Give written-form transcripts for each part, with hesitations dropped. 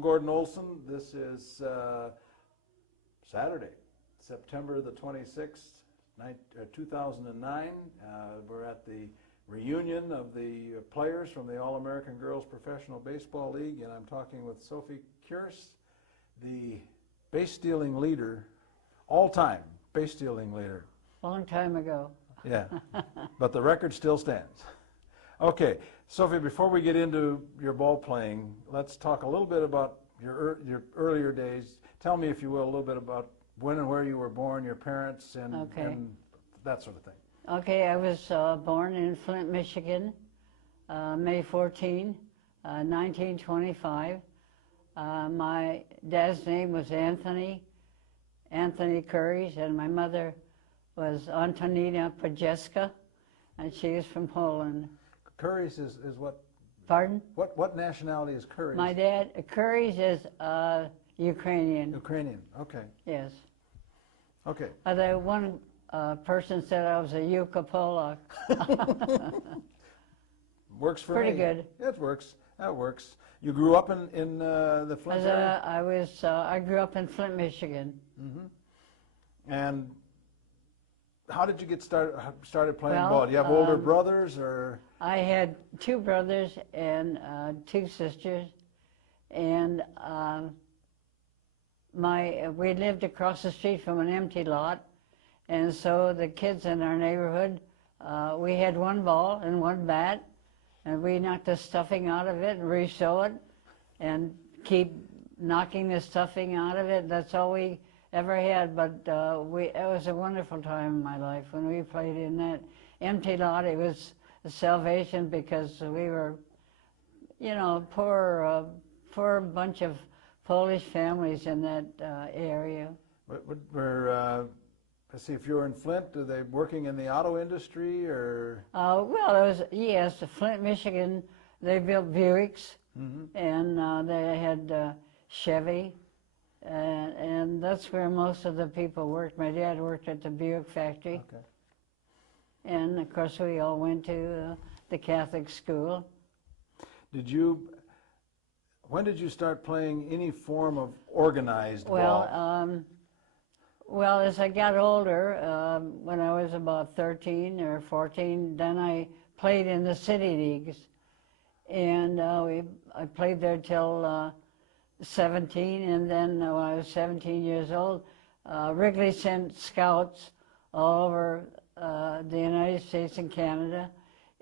I'm Gordon Olson. This is Saturday, September the 26th, 2009. We're at the reunion of the players from the All-American Girls Professional Baseball League, and I'm talking with Sophie Kurys, the base stealing leader, all-time base stealing leader. Long time ago. Yeah, but the record still stands. Okay, Sophie, before we get into your ball playing, let's talk a little bit about your earlier days. Tell me, if you will, a little bit about when and where you were born, your parents, and that sort of thing. Okay, I was born in Flint, Michigan, May 14, 1925. My dad's name was Anthony Kurys, and my mother was Antonina Pajeska, and she is from Poland. Kurys is what? Pardon? What nationality is Kurys? My dad, Kurys, is Ukrainian. Ukrainian, okay. Yes. Okay. Although one person said I was a Yuka Polak. Works for Pretty me. good. It works. That works. You grew up in the Flint area? I grew up in Flint, Michigan. Mm-hmm. And how did you get started playing ball? Do you have older brothers, or? I had two brothers and two sisters, and we lived across the street from an empty lot, and so the kids in our neighborhood, we had one ball and one bat, and we knocked the stuffing out of it and re-sew it, and keep knocking the stuffing out of it. That's all we ever had, but it was a wonderful time in my life when we played in that empty lot. It was a salvation because we were, you know, poor bunch of Polish families in that area. Let's see, if you were in Flint, are they working in the auto industry, or? Well, it was, yes, Flint, Michigan. They built Buicks, and they had Chevy. And that's where most of the people worked. My dad worked at the Buick factory. Okay. And of course we all went to the Catholic school. When did you start playing any form of organized ball? Well, as I got older, when I was about 13 or 14, then I played in the city leagues. And I played there till 17, and then when I was 17 years old, Wrigley sent scouts all over the United States and Canada,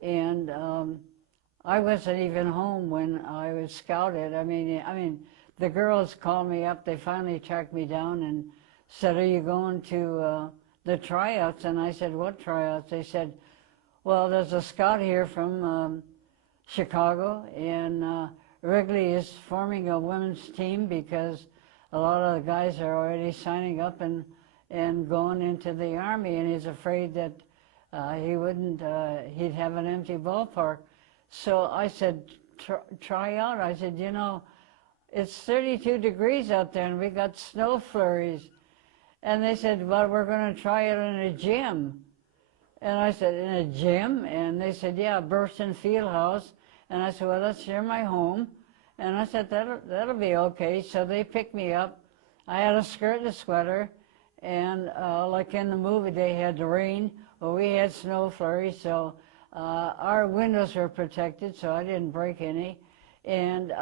and I wasn't even home when I was scouted. I mean, the girls called me up. They finally tracked me down and said, "Are you going to the tryouts?" And I said, "What tryouts?" They said, "Well, there's a scout here from Chicago, and Wrigley is forming a women's team because a lot of the guys are already signing up and going into the Army, and he's afraid that he'd have an empty ballpark." So I said, try out. I said, you know, it's 32 degrees out there and we got snow flurries. And they said, well, we're going to try it in a gym. And I said, in a gym? And they said, yeah, Burston Fieldhouse. And I said, well, that's near my home. And I said, that'll be okay. So they picked me up. I had a skirt and a sweater. And like in the movie, they had rain. Well, we had snow flurries, so our windows were protected, so I didn't break any. And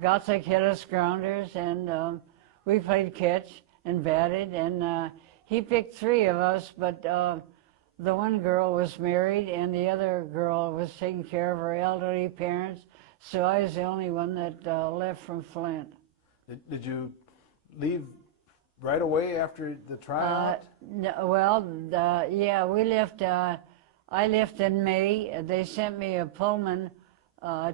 Gotzik hit us grounders, and we played catch and batted. And he picked three of us, but the one girl was married, and the other girl was taking care of her elderly parents. So I was the only one that left from Flint. Did you leave right away after the tryout? Yeah, we left. I left in May. They sent me a Pullman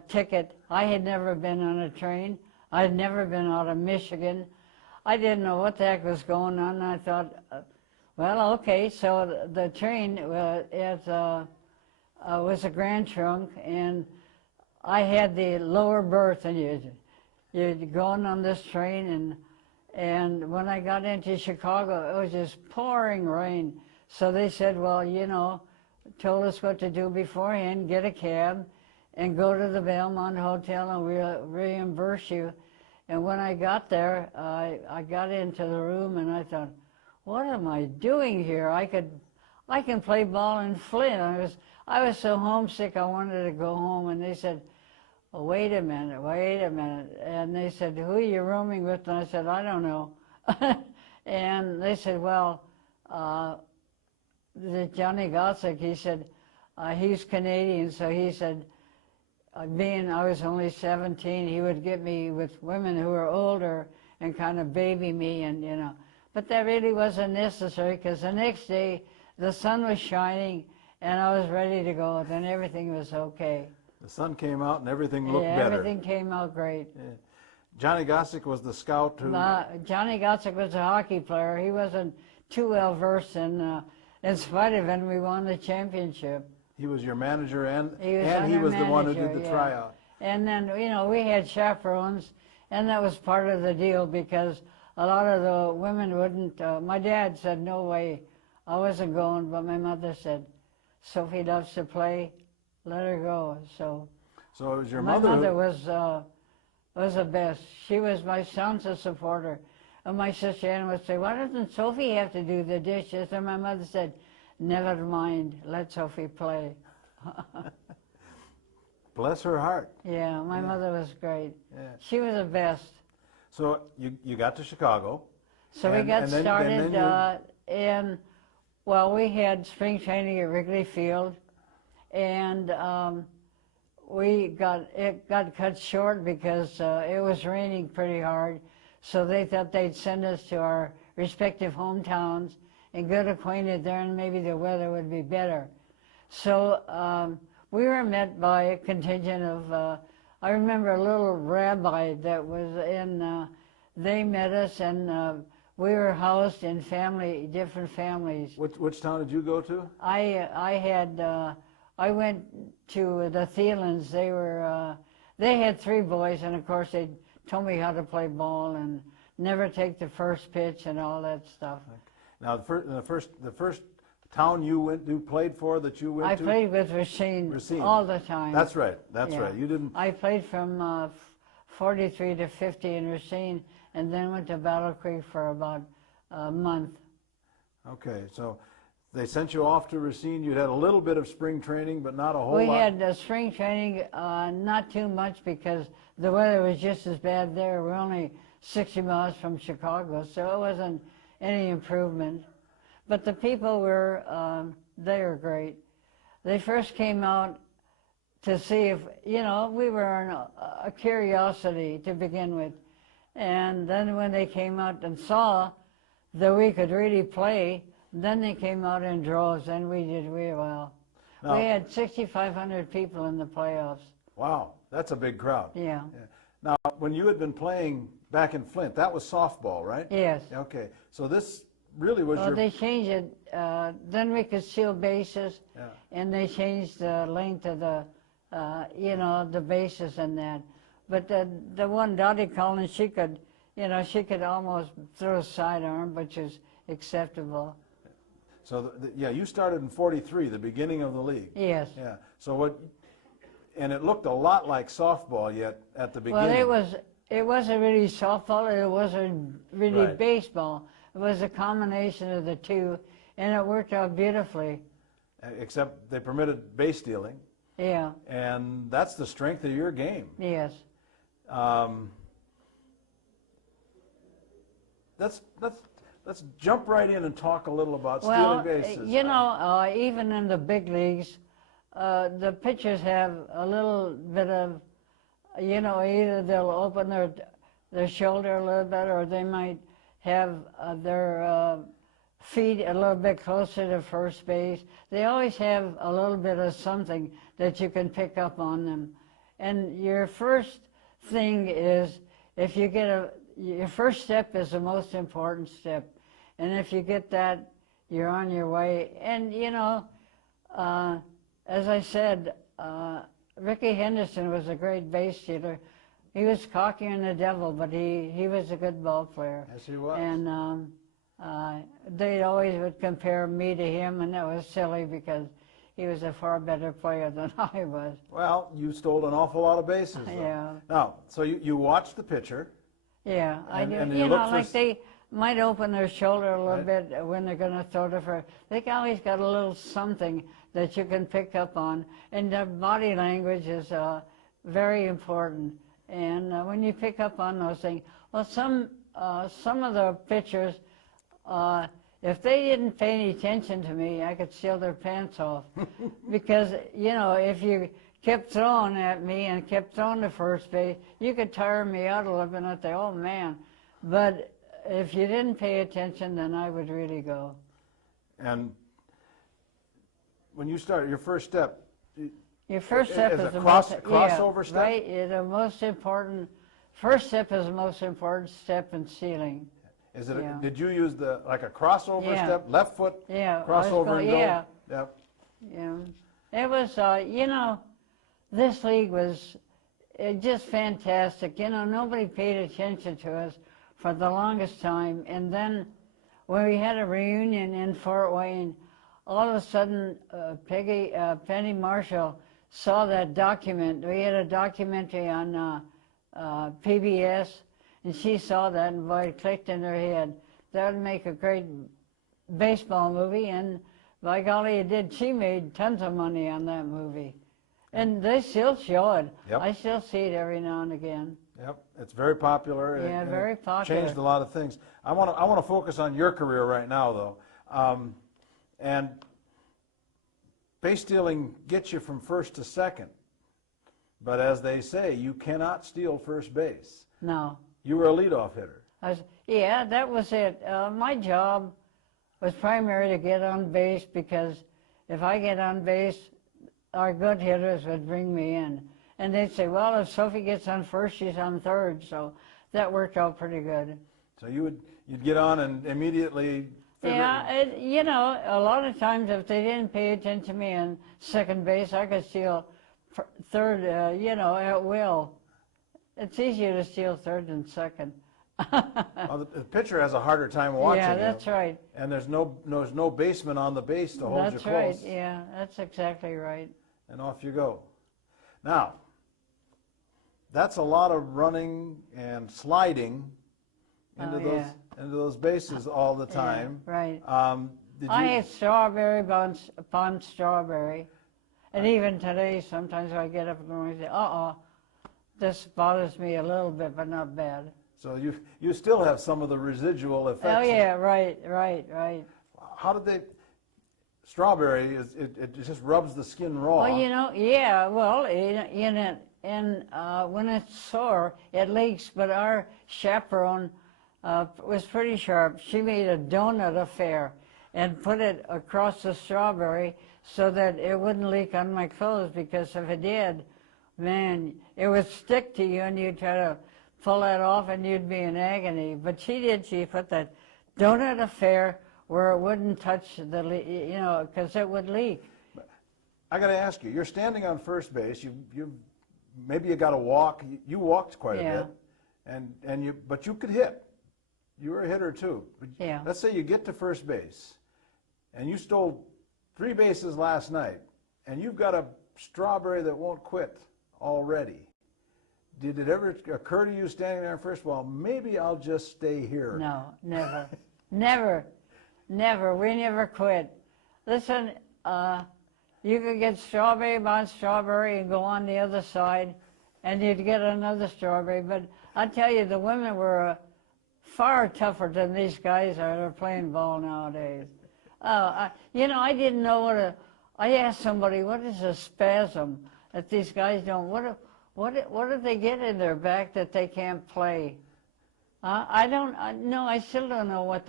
ticket. I had never been on a train. I had never been out of Michigan. I didn't know what the heck was going on. I thought, well, okay. So the train was a Grand Trunk, and I had the lower berth, and you're going on this train, and when I got into Chicago, it was just pouring rain. So they said, well, you know, told us what to do beforehand, get a cab, and go to the Belmont Hotel and we'll reimburse you. And when I got there, I got into the room and I thought, what am I doing here? I can play ball in Flint. I was so homesick I wanted to go home, and they said, oh, wait a minute. And they said, who are you rooming with? And I said, I don't know. And they said, well, the Johnny Gossick, he said, he's Canadian, so he said, being I was only 17, he would get me with women who were older and kind of baby me, and you know. But that really wasn't necessary, because the next day the sun was shining and I was ready to go, then everything was okay. The sun came out and everything looked better. Everything came out great. Yeah. Johnny Gossick was the scout who... Johnny Gossick was a hockey player. He wasn't too well versed, and in spite of it, we won the championship. He was your manager, and he was the one who did the tryout. And then, you know, we had chaperones, and that was part of the deal, because a lot of the women wouldn't... my dad said, no way, I wasn't going, but my mother said, Sophie loves to play, let her go. So it was your my mother was the best. She was my son's a supporter. And my sister Ann would say, why doesn't Sophie have to do the dishes? And my mother said, never mind, let Sophie play. Bless her heart. Yeah, my mother was great. Yeah. She was the best. So you got to Chicago. So we got started, and well, we had spring training at Wrigley Field, and it got cut short because it was raining pretty hard. So they thought they'd send us to our respective hometowns and get acquainted there, and maybe the weather would be better. So we were met by a contingent of, I remember a little rabbi that was in, they met us, and we were housed in different families. Which town did you go to? I went to the Thielens. They had 3 boys, and of course they told me how to play ball and never take the first pitch and all that stuff. Now, the first town you played for that you went to? I played with Racine all the time. That's right. That's right. You didn't. I played from 43 to 50 in Racine, and then went to Battle Creek for about a month. Okay, so they sent you off to Racine. You had a little bit of spring training, but not a whole lot. We had spring training, not too much, because the weather was just as bad there. We're only 60 miles from Chicago, so it wasn't any improvement. But the people were, they were great. They first came out to see if, you know, we were a curiosity to begin with. And then when they came out and saw that we could really play, then they came out in droves, and we did really well. Now, we had 6,500 people in the playoffs. Wow, that's a big crowd. Yeah. Now, when you had been playing back in Flint, that was softball, right? Yes. Okay, so this really was your... They changed it. Then we could steal bases, and they changed the length of the, you know, the bases and that. But the one, Dottie Collins, she could, you know, she could almost throw a sidearm, which is acceptable. So, you started in 43, the beginning of the league. Yes. Yeah. So and it looked a lot like softball yet at the beginning. Well, it wasn't really softball, it wasn't really baseball. It was a combination of the two, and it worked out beautifully. Except they permitted base stealing. Yeah. And that's the strength of your game. Yes. Let's jump right in and talk a little about stealing bases. You know, even in the big leagues, the pitchers have a little bit of, you know, either they'll open their shoulder a little bit, or they might have their feet a little bit closer to first base. They always have a little bit of something that you can pick up on them. And your first thing is, if you get your first step is the most important step. And if you get that, you're on your way. And, you know, as I said, Ricky Henderson was a great base stealer. He was cocky and the devil, but he was a good ball player. Yes, he was. And they always would compare me to him, and that was silly because he was a far better player than I was. Well, you stole an awful lot of bases, though. Yeah. Now, so you watched the pitcher. Yeah, I do. And You look know, for like they might open their shoulder a little Right. bit when they're going to throw the first. They always got a little something that you can pick up on, and their body language is very important. And when you pick up on those things, well, some of the pitchers, if they didn't pay any attention to me, I could steal their pants off, because you know, if you kept throwing at me and kept throwing to first base, you could tire me out a little bit and I'd say, oh man. But if you didn't pay attention, then I would really go. And when you start your first step, Your first step is is a the crossover yeah, step? Right, the most important, first step is the most important step in sealing. is it? Yeah. Did you use like a crossover Yeah. step, left foot Yeah, I was crossover going- and go? yeah. Yep. Yeah, it was, you know, this league was just fantastic. You know, nobody paid attention to us for the longest time. And then when we had a reunion in Fort Wayne, all of a sudden Penny Marshall saw that document. We had a documentary on PBS, and she saw that and boy, it clicked in her head. That would make a great baseball movie, and by golly, it did. She made tons of money on that movie. And they still show it. Yep. I still see it every now and again. Yep, it's very popular. Yeah, and very it popular. Changed a lot of things. I want to focus on your career right now, though. And base stealing gets you from first to second. But as they say, you cannot steal first base. No. You were a leadoff hitter. Yeah, that was it. My job was primarily to get on base, because if I get on base, our good hitters would bring me in. And they'd say, well, if Sophie gets on first, she's on third. So that worked out pretty good. So you'd get on and immediately figure Yeah, you know, a lot of times if they didn't pay attention to me on second base, I could steal third, you know, at will. It's easier to steal third than second. well, the pitcher has a harder time watching Yeah, you. that's right. And there's no baseman on the base to hold you That's close. right, yeah, that's exactly right. And off you go. Now, that's a lot of running and sliding into into those bases all the time. Yeah, right. Did I you? had strawberry upon strawberry. And even today, sometimes I get up in the morning and say, this bothers me a little bit, but not bad. So you still have some of the residual effects. Oh, yeah, right. How did they? Strawberry it just rubs the skin raw. Well, you know, yeah, well, when it's sore, it leaks, but our chaperone was pretty sharp. She made a donut affair and put it across the strawberry so that it wouldn't leak on my clothes, because if it did, man, it would stick to you and you'd try to pull that off and you'd be in agony. But she put that donut affair where it wouldn't touch the, you know, because it would leak. I got to ask you. You're standing on first base. Maybe you got to walk. You walked quite a bit, but you could hit. You were a hitter too. Yeah. Let's say you get to first base, and you stole 3 bases last night, and you've got a strawberry that won't quit already. Did it ever occur to you standing there first, well, maybe I'll just stay here? No, never. Never. We never quit. Listen, you could get strawberry by strawberry and go on the other side, and you'd get another strawberry. But I tell you, the women were far tougher than these guys that are playing ball nowadays. You know, I didn't know I asked somebody, what is a spasm that these guys don't, what do they get in their back that they can't play? I still don't know what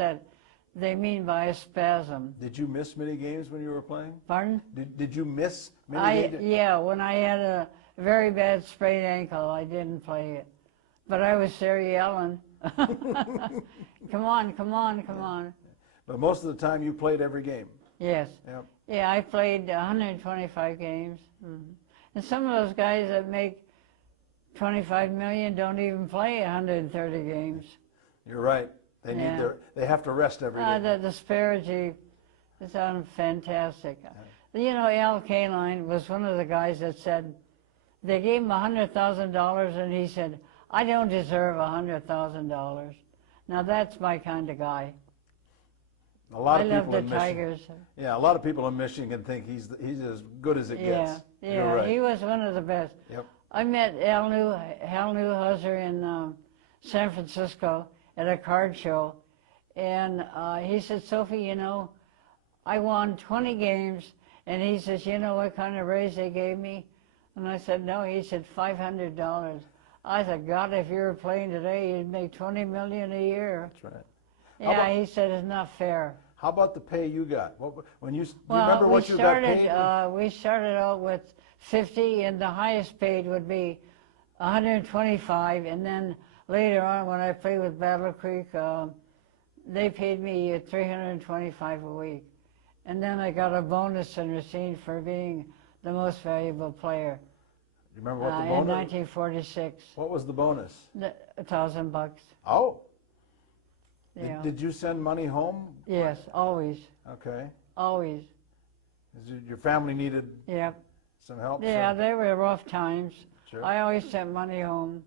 they mean by a spasm. Did you miss many games when you were playing? Pardon? Did you miss many games? Yeah, when I had a very bad sprained ankle, I didn't play it. But I was there yelling, come on. But most of the time you played every game. Yes. Yep. Yeah, I played 125 games. Mm-hmm. And some of those guys that make $25 million don't even play 130 games. You're right. They have to rest every day. The disparity is fantastic. You know, Al Kaline was one of the guys that said, they gave him $100,000 and he said, I don't deserve $100,000. Now that's my kind of guy. A lot I of love people the in Michigan. Tigers. Yeah, a lot of people in Michigan think he's as good as it gets. Yeah, You're right. he was one of the best. Yep. I met Hal Newhouser in San Francisco at a card show, and he said, Sophie, you know, I won 20 games, and he says, you know what kind of raise they gave me? And I said, no. He said, $500. I said, God, if you were playing today, you'd make $20 million a year. That's right. Yeah, he said, it's not fair. How about the pay you got? When you, do you Well, remember what you got paid? we started out with 50, and the highest paid would be 125, and then later on when I played with Battle Creek, they paid me 325 a week. And then I got a bonus in Racine for being the most valuable player. Do you remember what the In bonus? 1946. What was the bonus? $1,000. Oh. Yeah. Did you send money home? Yes, always. Okay. Always. Your family needed Yep. some help? Yeah, so? they were rough times. Sure. I always sent money home.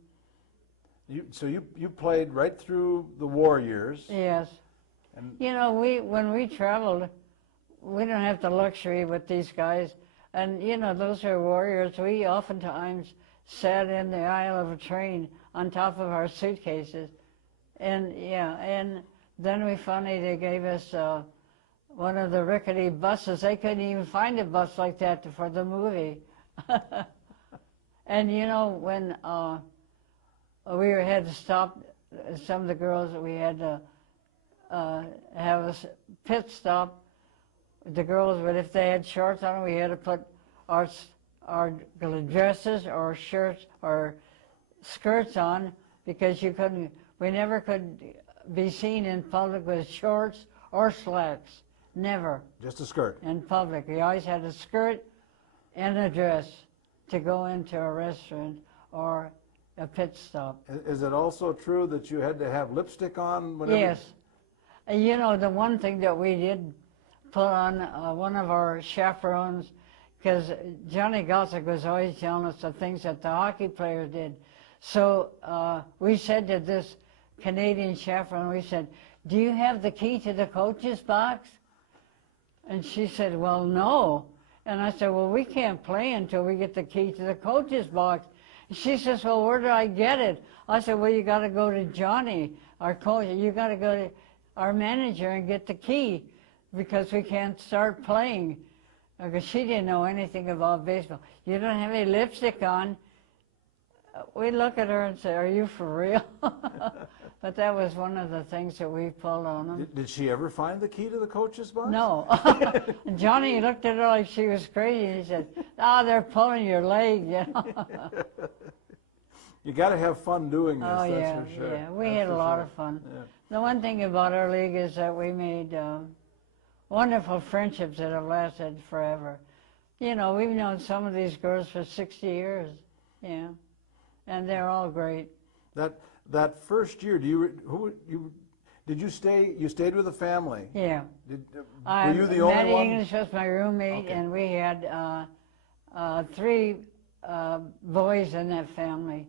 So you played right through the war years. Yes. And You know, when we traveled, we don't have the luxury with these guys. And, you know, those are warriors. We oftentimes sat in the aisle of a train on top of our suitcases. And, yeah, and then they gave us one of the rickety buses. They couldn't even find a bus like that for the movie. And, you know, when we had to stop, some of the girls, we had to have a pit stop. The girls, but if they had shorts on, we had to put our dresses or shirts or skirts on, because we never could be seen in public with shorts or slacks. Never. just a skirt. In public. We always had a skirt and a dress to go into a restaurant or a pit stop. Is it also true that you had to have lipstick on whenever? Yes. And you know, the one thing that we did put on one of our chaperones, because Johnny Gossick was always telling us the things that the hockey players did. So we said to this Canadian chaperone, we said, do you have the key to the coach's box? And she said, well, no. And I said, well, we can't play until we get the key to the coach's box. And she says, well, where do I get it? I said, well, you got to go to Johnny, our coach. You got to go to our manager and get the key, because we can't start playing. Because she didn't know anything about baseball. You don't have any lipstick on. We look at her and say, are you for real? But that was one of the things that we pulled on them. Did she ever find the key to the coach's box? No. Johnny looked at her like she was crazy. He said, they're pulling your leg, you know. You got to have fun doing this, Oh, that's yeah, for sure. yeah. We That's had a for lot sure. of fun. Yeah. The one thing about our league is that we made wonderful friendships that have lasted forever. You know, we've known some of these girls for 60 years, yeah, and they're all great. That first year, did you stay? You stayed with a family. Yeah. Were you the only Matty one? English was my roommate, Okay. and we had 3 boys in that family.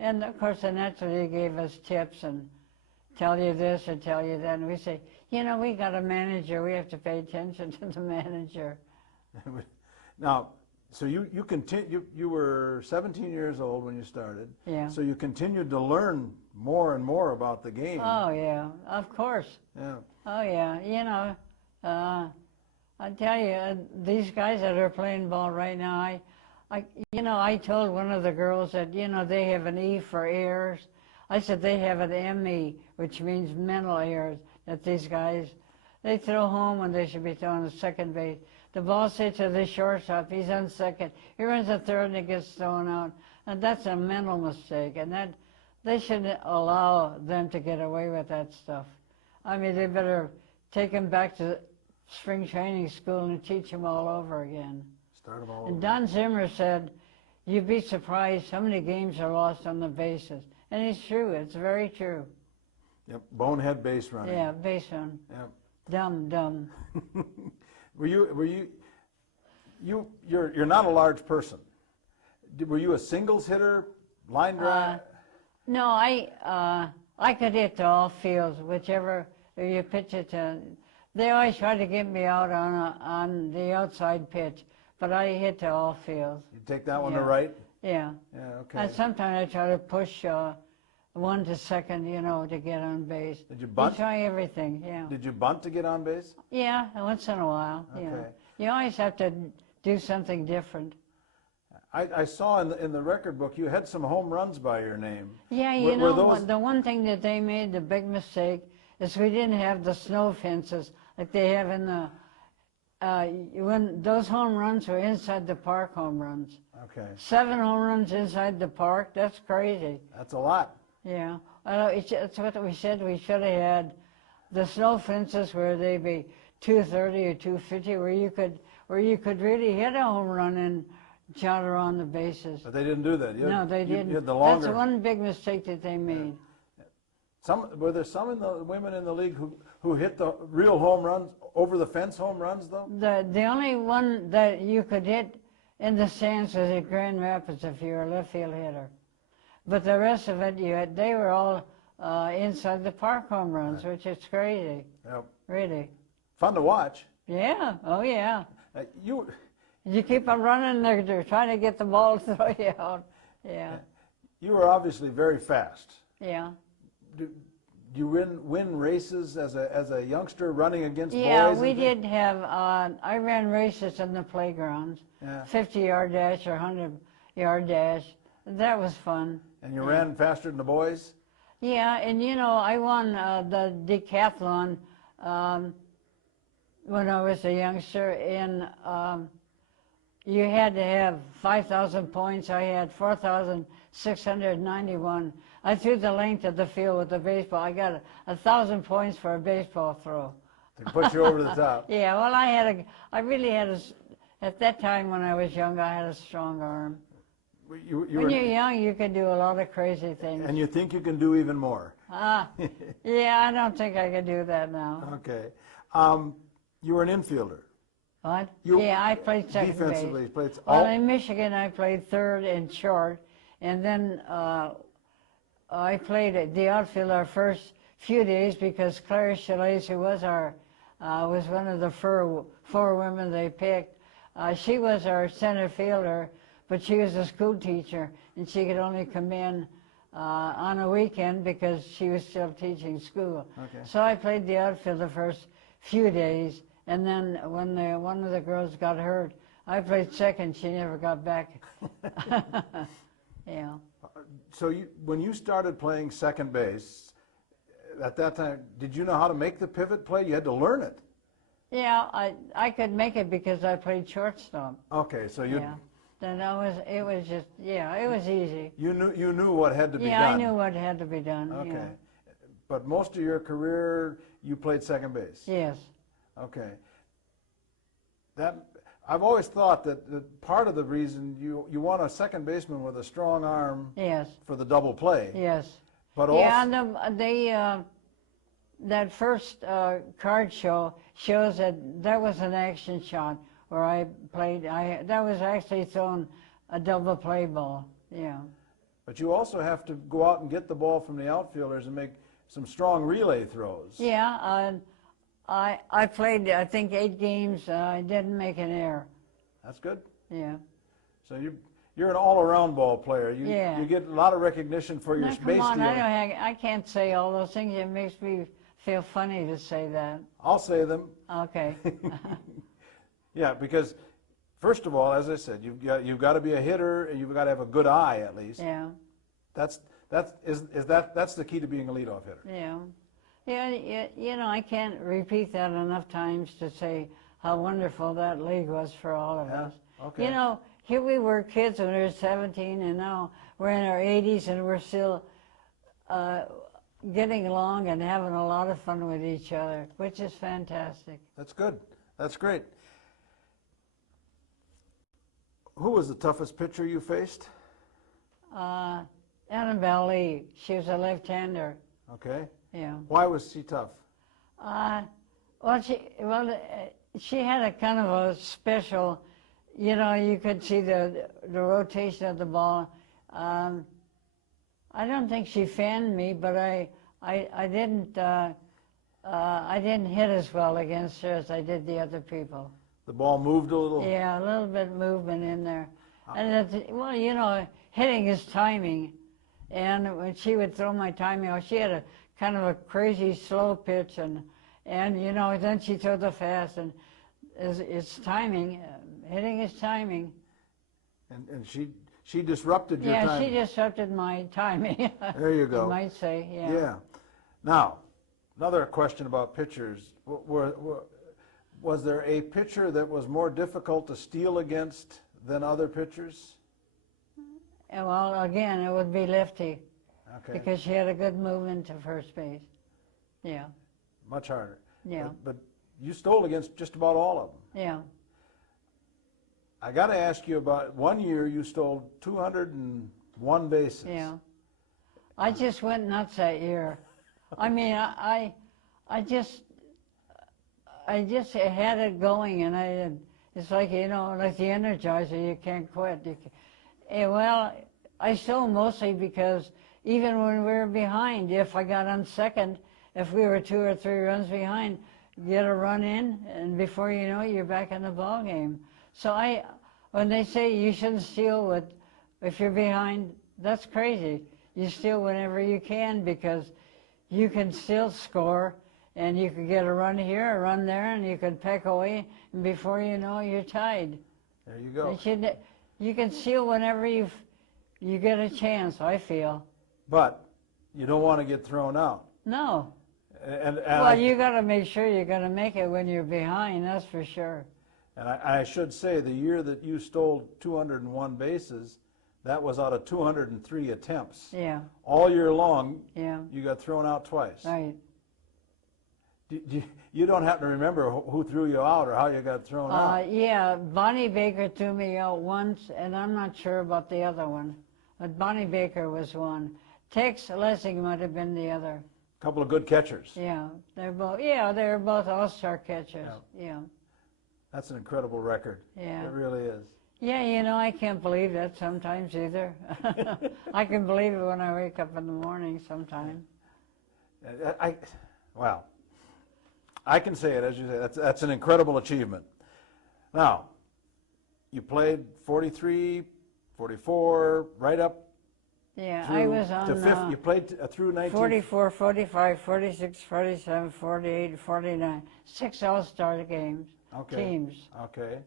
And of course, the naturally gave us tips and tell you this or tell you that. And we say, you know, we got a manager. We have to pay attention to the manager. Now, so you were 17 years old when you started. Yeah. So you continued to learn more and more about the game. Oh, yeah, of course. Yeah. Oh, yeah. You know, I tell you, these guys that are playing ball right now, I told one of the girls that, you know, they have an E for errors. I said they have an ME, which means mental errors, that these guys, they throw home when they should be throwing to second base. The ball sits to the shortstop, he's on second. He runs to third and it gets thrown out. And that's a mental mistake, and that they shouldn't allow them to get away with that stuff. I mean, they better take them back to spring training school and teach them all over again. Start them all And over. Don Zimmer said, you'd be surprised how many games are lost on the bases. And it's true, it's very true. Yep. Bonehead base running. Yeah, base run. Yep. Dumb. Were you You're not a large person. Were you a singles hitter, line drive? No, I could hit to all fields, whichever you pitch it to. They always try to get me out on the outside pitch, but I hit to all fields. You take that one to right? Yeah. Yeah, okay. And sometimes I try to push one to second, to get on base. Did you bunt? You try everything, yeah. Did you bunt to get on base? Yeah, once in a while, yeah. Okay. You always have to do something different. I saw in the record book you had some home runs by your name. Yeah, the one thing that they made, the big mistake, is we didn't have the snow fences like they have in the, when those home runs were inside the park home runs. Okay. 7 home runs inside the park, that's crazy. That's a lot. Yeah, that's what we said. We should have had the snow fences where they'd be 230 or 250, where you could really hit a home run and jot around the bases. But they didn't do that. No, they didn't. You had the longer. That's one big mistake that they made. Were there some in the women in the league who hit the real home runs, over the fence home runs though? The only one that you could hit in the stands was at Grand Rapids if you were a left field hitter. But the rest of it, they were all inside the park home runs, which is crazy. Yep. Really. Fun to watch. Yeah. Oh yeah. You keep on running, they're trying to get the ball to throw you out. Yeah. You were obviously very fast. Yeah. Do you win races as a youngster running against boys? Yeah, we did have, I ran races in the playgrounds, 50-yard dash or 100-yard dash. That was fun. And you ran faster than the boys? Yeah, and I won the decathlon when I was a youngster, and you had to have 5,000 points. I had 4,691. I threw the length of the field with the baseball. I got 1,000 points for a baseball throw. To put you over the top. Yeah, well, at that time when I was young, I had a strong arm. When you're young, you can do a lot of crazy things. And you think you can do even more. Yeah, I don't think I can do that now. Okay. You were an infielder. What? Yeah, I played second defensively, base. Well, in Michigan, I played third and short, and then I played the outfield our first few days because Claire Chalet, who was was one of the four women they picked. She was our center fielder, but she was a school teacher, and she could only come in on a weekend because she was still teaching school. Okay. So I played the outfield the first few days, and then when one of the girls got hurt, I played second. She never got back. Yeah. So when you started playing second base, at that time, did you know how to make the pivot play? You had to learn it. Yeah, I could make it because I played shortstop. Okay, so you. Yeah. Then it was just, it was easy. You knew what had to be done. Yeah, I knew what had to be done. Okay. Yeah. But most of your career, you played second base. Yes. Okay. I've always thought that part of the reason you want a second baseman with a strong arm. Yes. For the double play. Yes. But also. Yeah, that first card show shows that was an action shot where I played. That was actually thrown a double play ball. Yeah. But you also have to go out and get the ball from the outfielders and make some strong relay throws. Yeah. I played, I think, 8 games. I didn't make an error. That's good. Yeah. So you're an all-around ball player. You get a lot of recognition for your base stealing. Come on, I can't say all those things. It makes me feel funny to say that. I'll say them. Okay. Yeah, because first of all, as I said, you've got to be a hitter, and you've got to have a good eye at least. Yeah. That's the key to being a leadoff hitter. Yeah. Yeah, I can't repeat that enough times to say how wonderful that league was for all of us. Okay. Here we were kids when we were 17, and now we're in our 80s, and we're still getting along and having a lot of fun with each other, which is fantastic. That's good. That's great. Who was the toughest pitcher you faced? Annabelle Lee. She was a left-hander. Okay. Yeah. Why was she tough? She had a kind of a special, you know, you could see the rotation of the ball. I don't think she fanned me, but I didn't hit as well against her as I did the other people. The ball moved a little? Yeah, a little bit movement in there. And well, you know, hitting is timing. And when she would throw my timing, she had a kind of a crazy slow pitch, and you know, then she threw the fast, and it's timing. Hitting is timing. And she disrupted your timing. Yeah, she disrupted my timing. There you go. You might say, yeah. Yeah. Now, another question about pitchers. Was there a pitcher that was more difficult to steal against than other pitchers? Well, again, it would be Lefty. Okay. Because she had a good movement to first base. Yeah. Much harder. Yeah. But you stole against just about all of them. Yeah. I got to ask you about one year you stole 201 bases. Yeah. I just went nuts that year. I mean, I just had it going, and it's like, you know, like the Energizer, you can't quit. Well, I stole mostly because even when we were behind, if I got on second, if we were 2 or 3 runs behind, get a run in, and before you know it, you're back in the ball game. So when they say you shouldn't steal if you're behind, that's crazy. You steal whenever you can, because you can still score, and you could get a run here, a run there, and you could peck away, and before you know, you're tied. There you go. You can steal whenever you get a chance, I feel. But you don't want to get thrown out. No. And well, you got to make sure you're going to make it when you're behind, that's for sure. And I should say, the year that you stole 201 bases, that was out of 203 attempts. Yeah. All year long, yeah, you got thrown out twice. Right. You don't happen to remember who threw you out or how you got thrown out? Yeah, Bonnie Baker threw me out once, and I'm not sure about the other one. But Bonnie Baker was one. Tex Lessing might have been the other. A couple of good catchers. Yeah, they're both all-star catchers. Yeah. That's an incredible record. Yeah. It really is. Yeah, you know, I can't believe that sometimes either. I can believe it when I wake up in the morning sometimes. Wow. I can say it, as you say, that's an incredible achievement. Now, you played 43, 44, right up Yeah, through I was to on fifth. You played through 19... 44, 45, 46, 47, 48, 49. 6 all-star games, teams. Okay.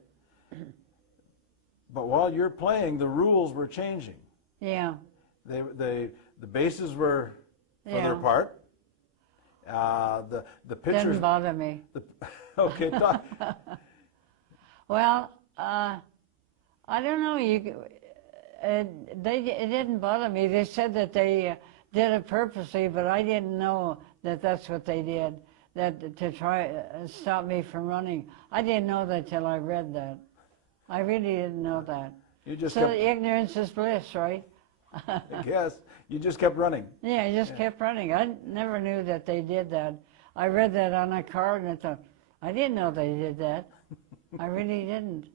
But while you're playing, the rules were changing. Yeah. The bases were further apart. The pitchers Didn't bother me. Okay, talk. Well, I don't know. It didn't bother me. They said that they did it purposely, but I didn't know that that's what they did, that to try stop me from running. I didn't know that till I read that. I really didn't know that. You just so kept, ignorance is bliss, right? I guess. You just kept running. Yeah, I just kept running. I never knew that they did that. I read that on a card and I thought, I didn't know they did that. I really didn't.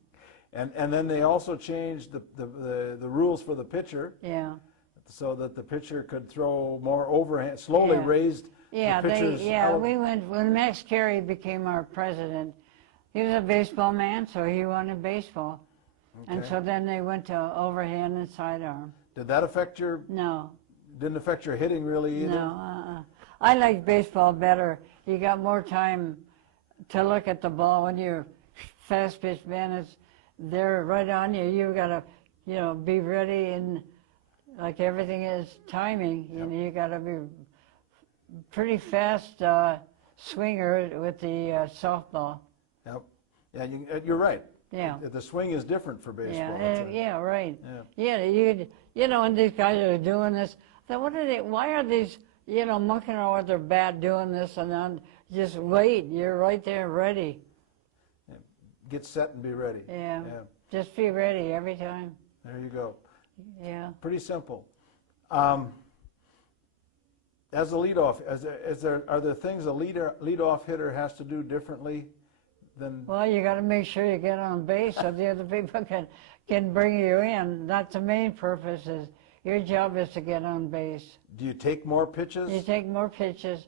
And then they also changed the rules for the pitcher. Yeah. So that the pitcher could throw more overhand, slowly raised the pitcher's we went, when Max Carey became our president, he was a baseball man, so he wanted baseball. Okay. And so then they went to overhand and sidearm. Did that affect your... No. Didn't affect your hitting really either? No, I like baseball better. You got more time to look at the ball when you're fast pitch man. They're right on you. You got to, be ready, and like everything is timing. Yep. You got to be pretty fast swinger with the softball. Yep. Yeah, you're right. Yeah. The swing is different for baseball. Yeah, right. Yeah, and these guys are doing this. Then why are these, monkeying around with their bat doing this, and then just wait. You're right there ready. Yeah. Get set and be ready. Yeah. Just be ready every time. There you go. Yeah. Pretty simple. As a leadoff, are there things a leadoff hitter has to do differently then Well, you got to make sure you get on base so the other people can bring you in. That's the main purpose. Is your job is to get on base. do you take more pitches? You take more pitches.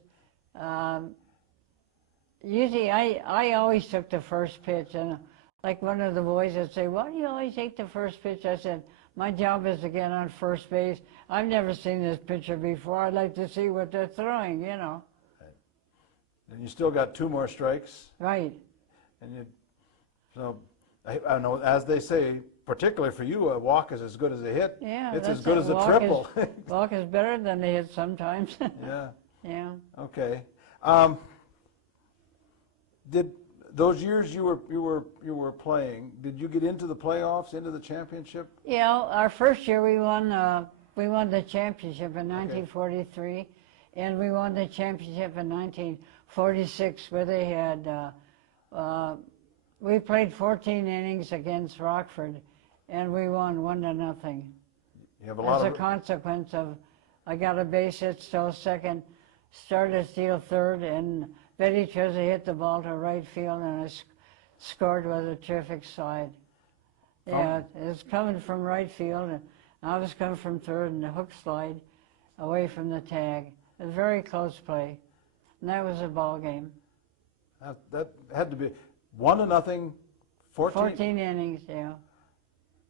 Usually, I always took the first pitch, and like one of the boys would say, "Why do you always take the first pitch?" I said, "My job is to get on first base. I've never seen this pitcher before. I'd like to see what they're throwing, you know." And you still got 2 more strikes. Right. And so I know, as they say, particularly for you, a walk is as good as a hit. Yeah. It's that's as good it. as a triple. Walk is better than a hit sometimes. Yeah. Yeah. Okay. Did those years you were playing? Did you get into the playoffs, into the championship? Yeah. Our first year we won the championship in 1943, and we won the championship in 1946, where they had. We played 14 innings against Rockford, and we won 1-0. You have a lot As a consequence of, I got a base hit, stole second, started steal third, and Betty Trezza hit the ball to right field, and I scored with a terrific slide. Yeah, it was coming from right field, and I was coming from third, and the hook slide away from the tag. It was a very close play, and that was a ball game. That had to be 1-0, 14 innings, yeah.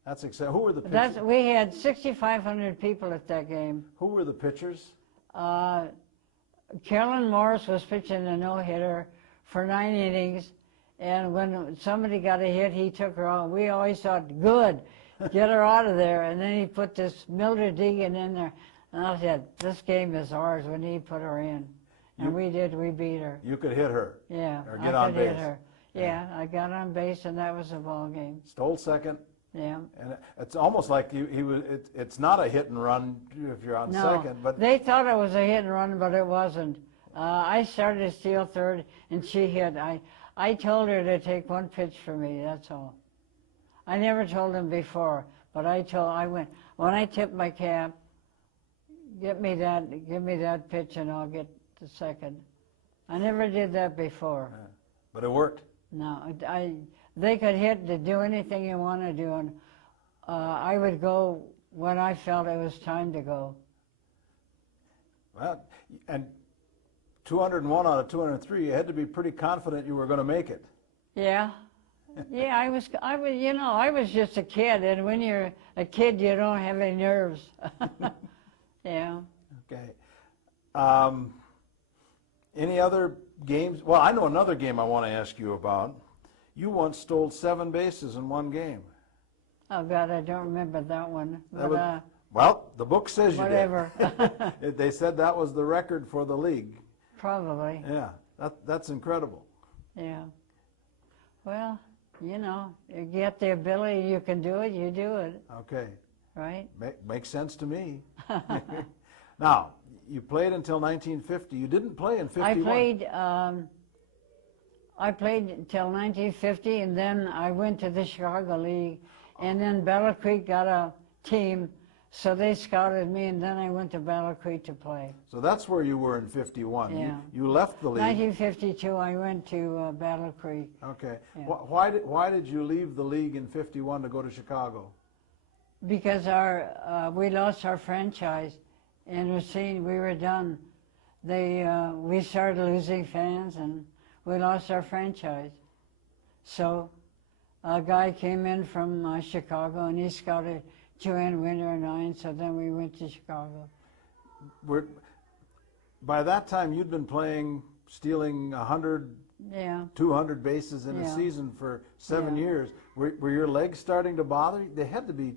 That's exciting. Who were the pitchers? We had 6,500 people at that game. Who were the pitchers? Carolyn Morris was pitching a no-hitter for 9 innings, and when somebody got a hit, he took her out. We always thought, good, get her out of there. And then he put this Mildred Deegan in there, and I said, this game is ours when he put her in. And we did, we beat her. You could hit her. Yeah, or get on I could base. hit her. Yeah, I got on base, and that was a ball game. Stole second. Yeah. And it's almost like he was. It's not a hit and run if you're on second, but they thought it was a hit and run, but it wasn't. I started to steal third, and she hit. I told her to take 1 pitch for me. That's all. I never told him before, but I went when I tipped my cap. Give me that pitch, and I'll get the second. I never did that before. Yeah. But it worked. No, they could hit to do anything you want to do, and I would go when I felt it was time to go. Well, and 201 out of 203, you had to be pretty confident you were going to make it. Yeah, yeah. I was. You know, I was just a kid, and when you're a kid, you don't have any nerves. Yeah. Okay. Any other games? Well, I know another game I want to ask you about. You once stole 7 bases in 1 game. Oh God, I don't remember that one. But, well, the book says you whatever. did. They said that was the record for the league. Probably. Yeah, that's incredible. Yeah. Well, you know, you get the ability, you can do it, you do it. Okay. Right? Makes sense to me. Now, you played until 1950. You didn't play in 51. I played until 1950, and then I went to the Chicago League, and then Battle Creek got a team, so they scouted me, and then I went to Battle Creek to play. So that's where you were in 51. Yeah. You left the league. 1952, I went to Battle Creek. Okay. Yeah. Why did you leave the league in 51 to go to Chicago? Because we lost our franchise in Racine. We were done. We started losing fans, and we lost our franchise. So a guy came in from Chicago, and he scouted Joanne Winter and I, so then we went to Chicago. By that time, you'd been stealing 100, 200 bases in a season for 7 years. Were your legs starting to bother you?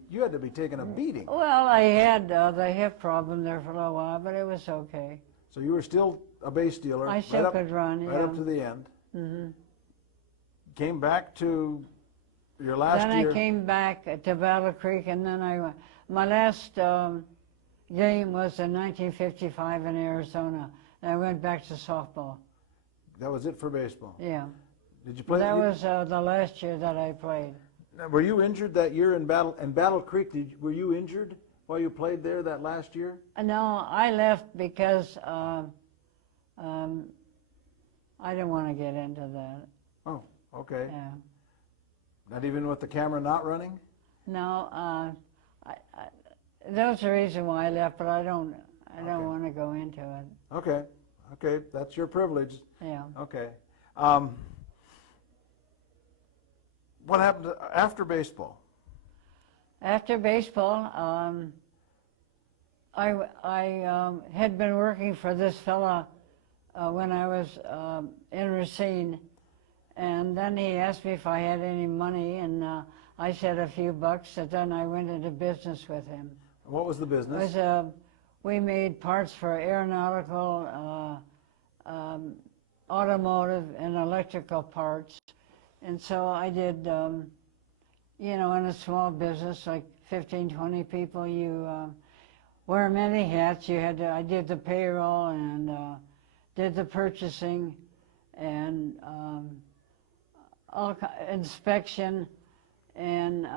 You had to be taking a beating. Well, I had the hip problem there for a little while, but it was okay. So you were still a base stealer. I still could run, right up to the end. Mm-hmm. Came back to your last year. Then I came back to Battle Creek, and then my last game was in 1955 in Arizona. And I went back to softball. That was it for baseball? Yeah. Did you play? That was the last year that I played. Now, were you injured that year in Battle Creek? Were you injured while you played there that last year? No, I left because I didn't want to get into that. Oh. okay. Yeah. Not even with the camera not running? No, that's the reason why I left, but I don't Okay. want to go into it. Okay, okay, that's your privilege. Yeah. Okay. What happened after baseball? After baseball, I had been working for this fella when I was in Racine, and then he asked me if I had any money, and I said a few bucks, and then I went into business with him. What was the business? It was, we made parts for aeronautical, automotive, and electrical parts, and so I did, you know, in a small business, like 15, 20 people, you wear many hats. You had to, I did the payroll and did the purchasing and inspection and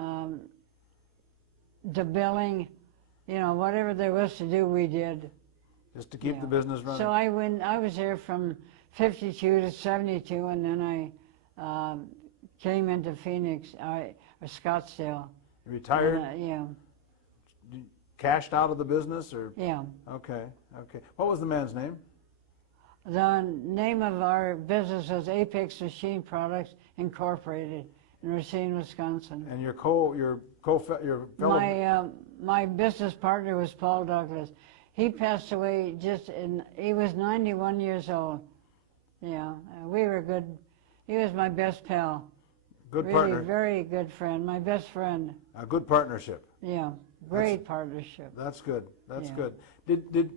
the billing, you know, whatever there was to do, we did. Just to keep the business running? So I was there from 52 to 72, and then I came into Phoenix, or Scottsdale. You retired? Yeah. You cashed out of the business, or? Yeah. Okay, okay. What was the man's name? The name of our business was Apex Machine Products Incorporated in Racine, Wisconsin. And your fellow? My business partner was Paul Douglas. He passed away he was 91 years old. Yeah, we were good. He was my best pal. Good really, partner. Very good friend, my best friend. A good partnership. Yeah, great partnership. That's good. That's Yeah. good.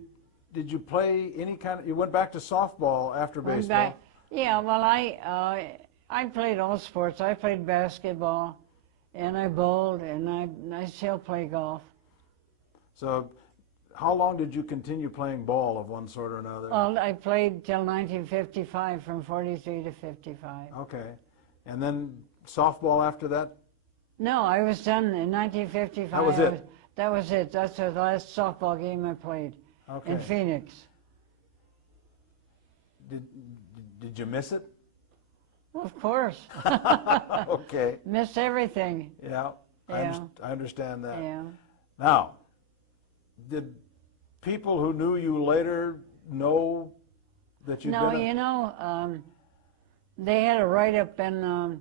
Did you play any kind of? You went back to softball after baseball. Yeah, well, I played all sports. I played basketball, and I bowled, and I still play golf. So, how long did you continue playing ball of one sort or another? Well, I played till 1955, from 43 to 55. Okay, and then softball after that? No, I was done in 1955. That was it? That was it. That's the last softball game I played in Phoenix. Did you miss it? Well, of course. Okay. Missed everything. Yeah, Yeah. I understand that. Yeah. Now, did people who knew you later know that you'd No, been you know, they had a write-up in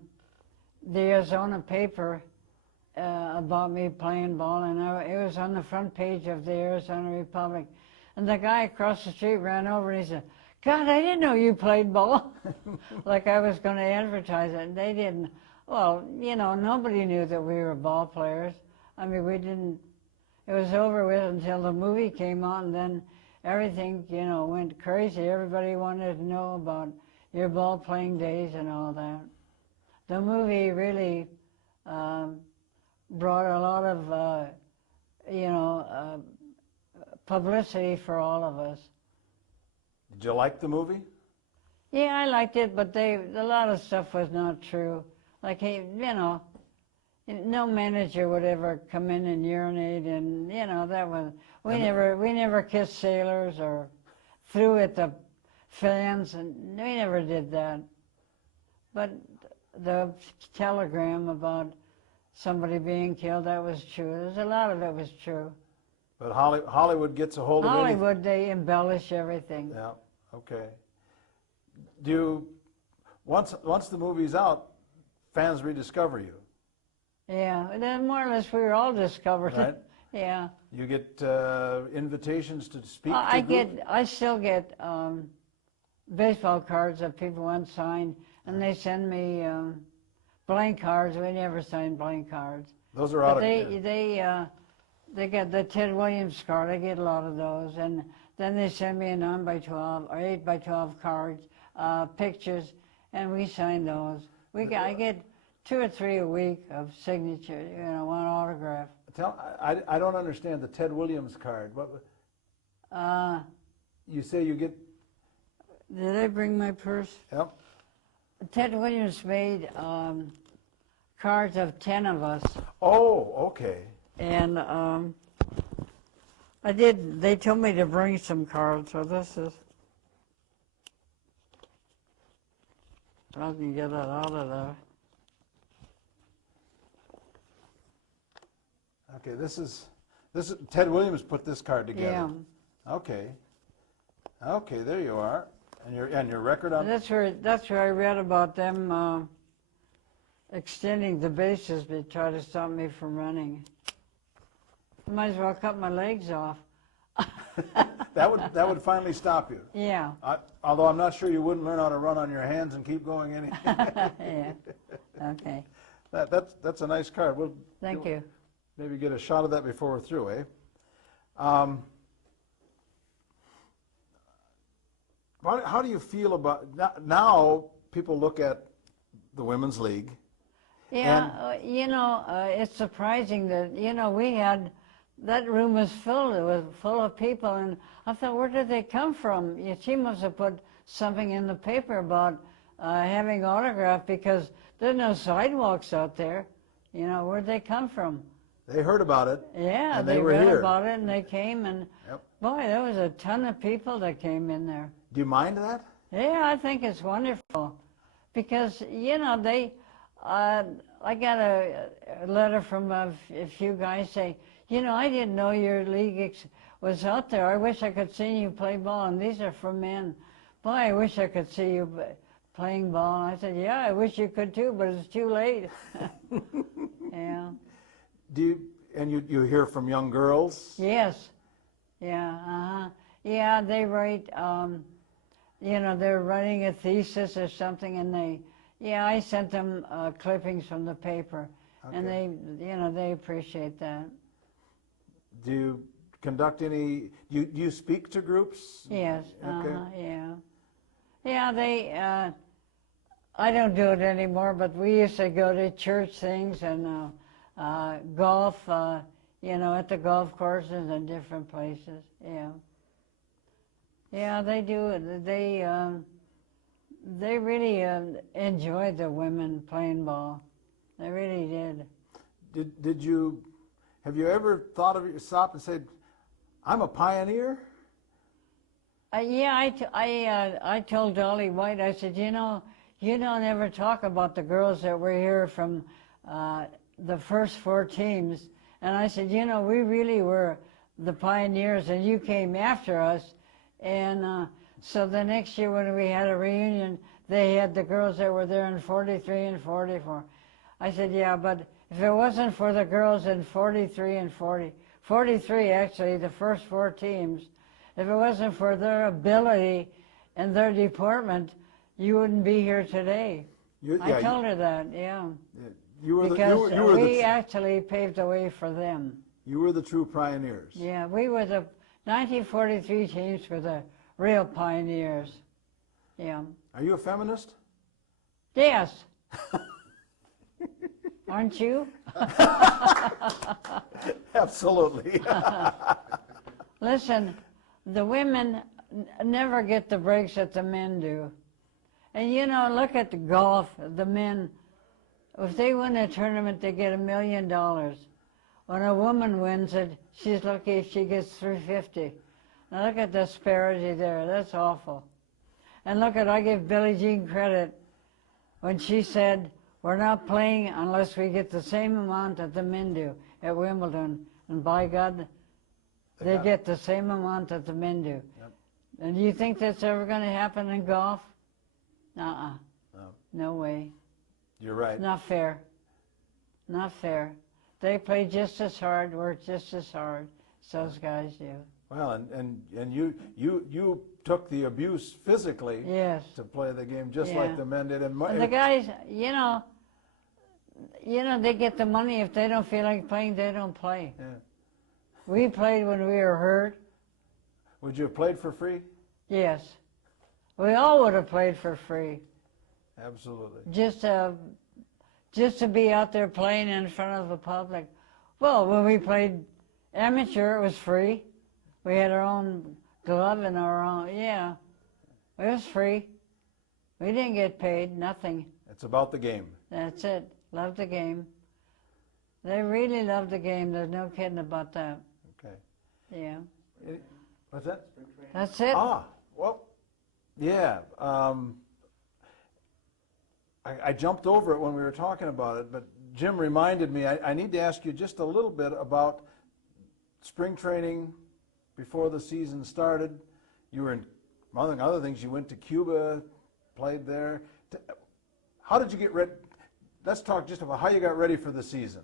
the Arizona paper about me playing ball, and it was on the front page of the Arizona Republic. And the guy across the street ran over and he said, "God, I didn't know you played ball." Like I was going to advertise it. And they didn't. Well, you know, nobody knew that we were ball players. I mean, we didn't. It was over with until the movie came out, and then everything, you know, went crazy. Everybody wanted to know about your ball playing days and all that. The movie really brought a lot of, you know, publicity for all of us. Did you like the movie? Yeah, I liked it, but a lot of stuff was not true. Like, you know, no manager would ever come in and urinate, and you know that was we never kissed sailors or threw at the fans, and we never did that. But the telegram about somebody being killed, that was true. There's a lot of it was true. But Hollywood gets a hold of anything. Hollywood, they embellish everything. Yeah. Okay. Once the movie's out, fans rediscover you. Yeah, and then more or less we were all discovered. Right. Yeah. You get invitations to speak. I still get baseball cards that people want signed, and they send me blank cards. We never sign blank cards. Those are out of. They get the Ted Williams card. I get a lot of those, and then they send me a 9x12 or 8x12 cards, pictures, and we sign those. I get 2 or 3 a week of signature, you know, one autograph. I don't understand the Ted Williams card. What? You say you get. Did I bring my purse? Yep. Ted Williams made cards of 10 of us. Oh, okay. And they told me to bring some cards, so this is. I can get it out of there. Okay, this is Ted Williams put this card together. Yeah. Okay. Okay, there you are. And your record on. That's where I read about them extending the bases to try to stop me from running. Might as well cut my legs off. That would finally stop you. Yeah. Although I'm not sure you wouldn't learn how to run on your hands and keep going any. Yeah. Okay. That's a nice card. Thank you. Maybe get a shot of that before we're through, eh? How do you feel about now? People look at the Women's League. Yeah, it's surprising that we had that room was full of people, and I thought, where did they come from? She must have put something in the paper about having autograph, because there's no sidewalks out there. Where'd they come from? They heard about it. Yeah, and they were read here. about it, and they came, and Yep. boy, there was a ton of people that came in there. Do you mind that? Yeah, I think it's wonderful, because I got a letter from a few guys saying, I didn't know your league was out there. I wish I could see you play ball, and these are for men. Boy, I wish I could see you playing ball. And I said, yeah, I wish you could too, but it's too late. Yeah. You hear from young girls? Yes. Yeah. Uh-huh. Yeah, they write. They're writing a thesis or something, and I sent them clippings from the paper, Okay. and they appreciate that. Do you conduct any? Do you speak to groups? Yes. Okay. Yeah. Yeah. I don't do it anymore, but we used to go to church things and golf. At the golf courses and different places. Yeah. Yeah, they do it. They really enjoyed the women playing ball. They really did. Have you ever thought of yourself and said, I'm a pioneer? I told Dolly White, I said, you don't ever talk about the girls that were here from the first 4 teams. And I said, we really were the pioneers, and you came after us. And so the next year when we had a reunion, they had the girls that were there in 43 and 44. I said, yeah, but if it wasn't for the girls in 43 and 43 actually, the first 4 teams, if it wasn't for their ability and their deportment, you wouldn't be here today. I told her that, yeah. Because we actually paved the way for them. You were the true pioneers. Yeah, we were the 1943 teams were the real pioneers. Yeah. Are you a feminist? Yes. Aren't you? Absolutely. Listen, the women never get the breaks that the men do. And look at the golf, the men. If they win a tournament, they get $1 million. When a woman wins it, she's lucky if she gets $350. Now look at the disparity there. That's awful. And I give Billie Jean credit when she said, we're not playing unless we get the same amount that the men do at Wimbledon. And by God, they get the same amount that the men do. Yep. And do you think that's ever going to happen in golf? Uh-uh. No way. You're right. It's not fair. Not fair. They play just as hard, work just as hard as those guys do. Well, and you took the abuse physically. Yes. To play the game just like the men did. And the guys, they get the money. If they don't feel like playing, they don't play. Yeah. We played when we were hurt. Would you have played for free? Yes. We all would have played for free. Absolutely. Just to be out there playing in front of the public. Well, when we played amateur, it was free. We had our own glove and our own, it was free. We didn't get paid, nothing. It's about the game. That's it. Love the game. They really love the game. There's no kidding about that. Okay. Yeah. What's that? That's it. Well, yeah. I jumped over it when we were talking about it, but Jim reminded me, I need to ask you just a little bit about spring training before the season started. You were in, among other things, you went to Cuba, played there. How did you get ready? Let's talk just about how you got ready for the season.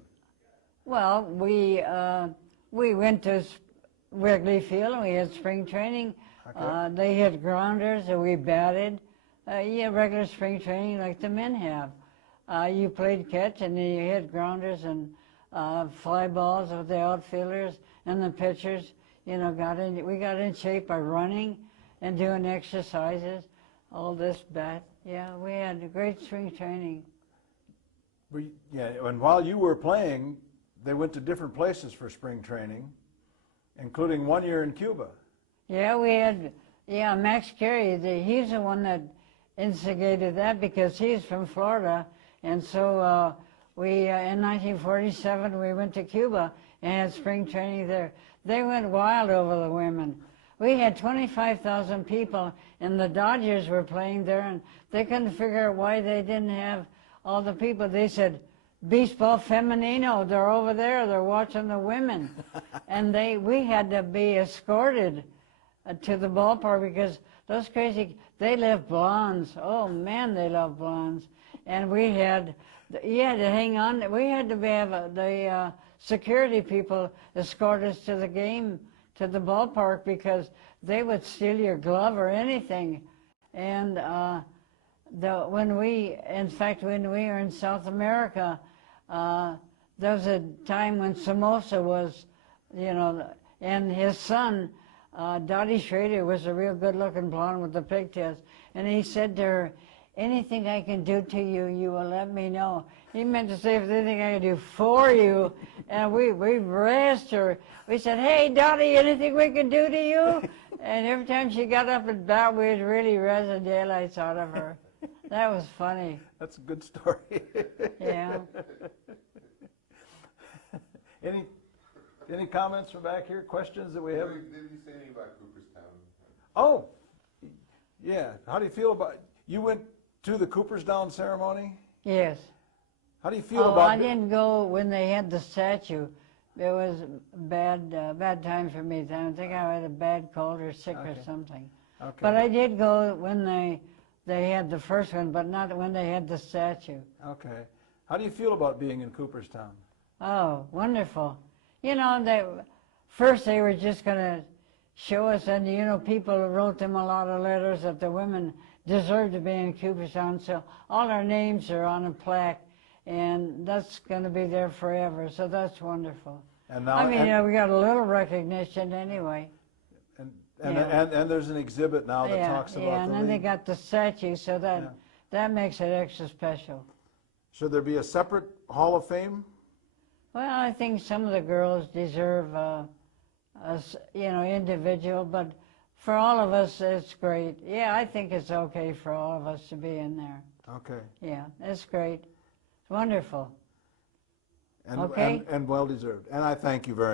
Well, we went to Wrigley Field and we had spring training. Okay. They had grounders and we batted. Yeah, regular spring training like the men have. You played catch and then you hit grounders and fly balls with the outfielders and the pitchers. You know, we got in shape by running and doing exercises. All this bat. Yeah, we had a great spring training. Yeah, and while you were playing, they went to different places for spring training, including 1 year in Cuba. Yeah, we had, Max Carey, he's the one that instigated that because he's from Florida. And so in 1947, we went to Cuba and had spring training there. They went wild over the women. We had 25,000 people, and the Dodgers were playing there, and they couldn't figure out why they didn't have all the people. They said, Baseball Femenino, they're over there, they're watching the women. And we had to be escorted to the ballpark because those crazy, they love blondes. Oh man, they love blondes. And you had to hang on, we had to have the security people escort us to the game, to the ballpark, because they would steal your glove or anything. And when we were in South America, there was a time when Somoza was, and his son, Dottie Schrader, was a real good-looking blonde with the pigtails. And he said to her, anything I can do to you, you will let me know. He meant to say, if there's anything I can do for you. And we raised her. We said, hey, Dottie, anything we can do to you? And every time she got up and bat, we'd really raise the daylights out of her. That was funny. That's a good story. Yeah. Any comments from back here? Questions that we have? Did you say anything about Cooperstown? Oh, yeah. How do you feel about? You went to the Cooperstown ceremony? Yes. How do you feel about? I didn't go when they had the statue. It was a bad time for me. I think I had a bad cold or sick or something. Okay. But I did go when they had the first one, but not when they had the statue. Okay. How do you feel about being in Cooperstown? Oh, wonderful. First they were just going to show us, and people wrote them a lot of letters that the women deserved to be in Cooperstown, so all our names are on a plaque, and that's going to be there forever, so that's wonderful. And now, we got a little recognition anyway. And there's an exhibit now that talks about and then they got the statue, so that makes it extra special. Should there be a separate Hall of Fame? Well, I think some of the girls deserve individual, but for all of us, it's great. Yeah, I think it's okay for all of us to be in there. Okay. Yeah, it's great. It's wonderful. And, Okay. and well deserved. And I thank you very much.